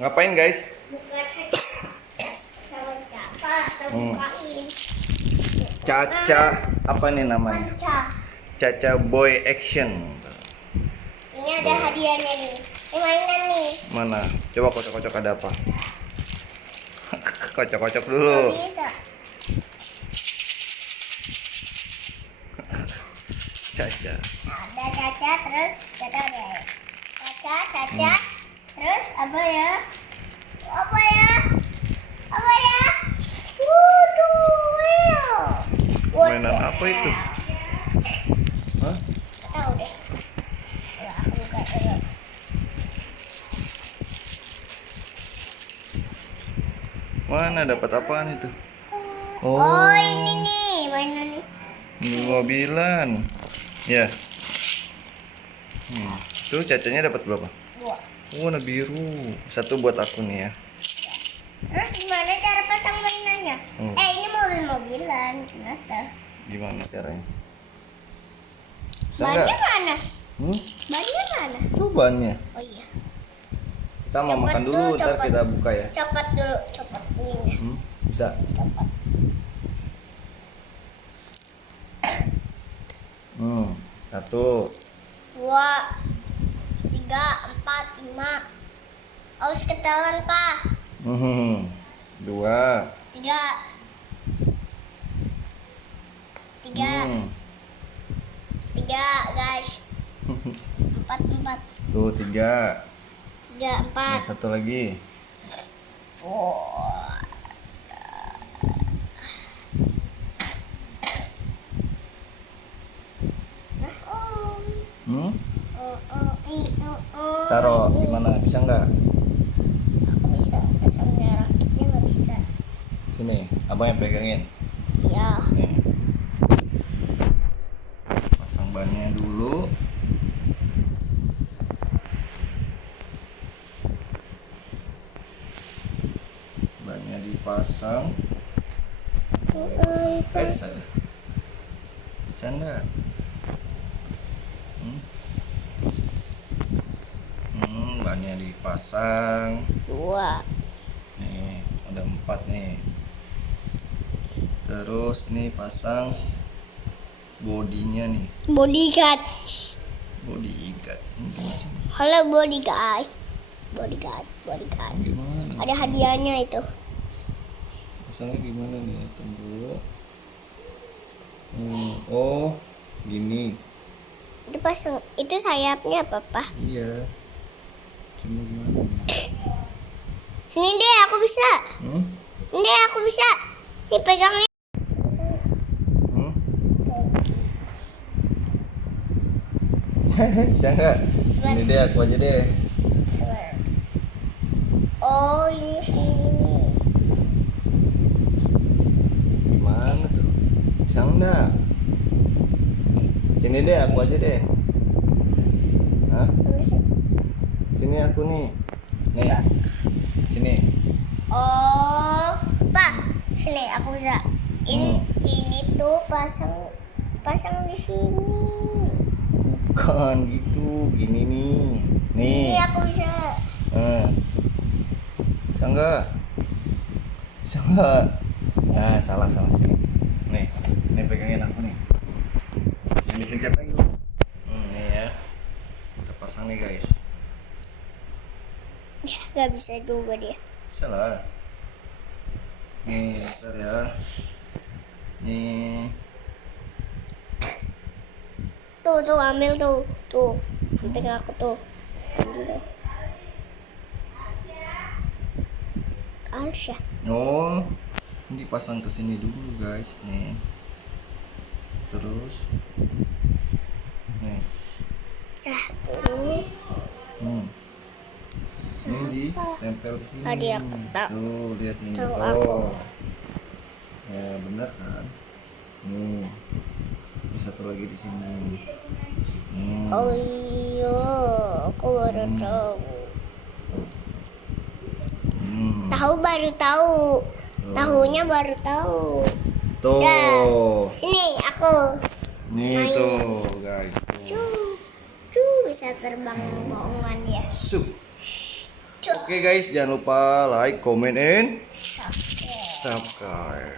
Ngapain guys? Bukan sama siapa? Bukain. Caca apa nih namanya? Panca. Caca Boy Action. Ini ada hadiahnya nih. Ini mainan nih. Mana? Coba kocok-kocok ada apa? Kocok-kocok dulu. Nggak bisa. Caca. Ada Caca terus kata ada. Caca. Terus apa ya? Apa ya? Waduh. Mainan apa itu? Hah? Tahu deh. Ya, aku buka dulu. Mana dapat apaan itu? Oh, ini nih mainan nih. Ini mobilan. Ya. Tuh cacanya dapat berapa? 2. Warna biru. Satu buat aku nih ya. Terus gimana cara pasang mainannya? Ini mobil-mobilan. Gimana caranya? Bisa Bannya nggak? mana? Hmm? Bannya mana? Tuh bannya. Oh iya. Kita mau Copot makan dulu, dulu, ntar copot. kita buka ya. Copot dulu, copot ininya. Bisa. Copot. Satu. 2, 3, 4, 5. Harus ketelan, Pak. 2. 3. 3, guys. 4. Tuh 3. 3, Ini 4. satu lagi. Oh. Taruh gimana? Bisa nggak? Aku bisa pasangnya, rakitnya nggak bisa. Sini, abang yang pegangin. Ya. Nih. Pasang bannya dulu. Bannya dipasang. Bisa. Bercanda. Bannya dipasang. 2. Nih, ada 4 nih. Terus ini pasang bodinya nih. Bodyguard. Body ikat. Gimana sih? Halo bodyguard. Bodyguard. Gimana? Ada hadiahnya itu. Pasangnya gimana nih? Tunggu. Oh, gini. Itu pasang. Itu sayapnya apa, Pak? Iya. Cuma gimana nih? Sini deh, aku bisa. Ini deh, aku bisa. Nih pegangnya. Bisa nggak? Ini deh, aku aja deh. Oh, ini sini. Gimana tuh? Bisa nggak? Sini deh, aku aja deh. Hah? Sini aku nih. Nih. Sini. Oh, Pak. Sini aku bisa. Ini tuh pasang di sini. Bukan gitu, gini nih. Nih. Ini aku bisa. Bisa nggak? Bisa nggak? Nah, salah sini. Nih pegangin aku nih. Ini pencet lagi. Nih ya. Kita pasang nih guys. Ya, nggak bisa juga dia. Bisa lah. Nih, bentar ya. Nih. Tuh ambil tuh. Hampir aku tuh. Ambil tuh. Alsya. Oh, ini dipasang ke sini dulu guys nih. Terus nih. Tuh. Ini ditempel di sini. Tadi aku tahu. Tuh, lihat nih. Tahu aku. Ya, benar kan? Nih. Ini satu lagi di sini. Oh iya, aku baru tahu. Baru tahu. Tahunya baru tahu. Tuh. Dah. Sini aku. Nih main. tuh, guys. Bisa terbang bohongan dia. Sup. Oke guys, jangan lupa like, comment, and Oke. subscribe.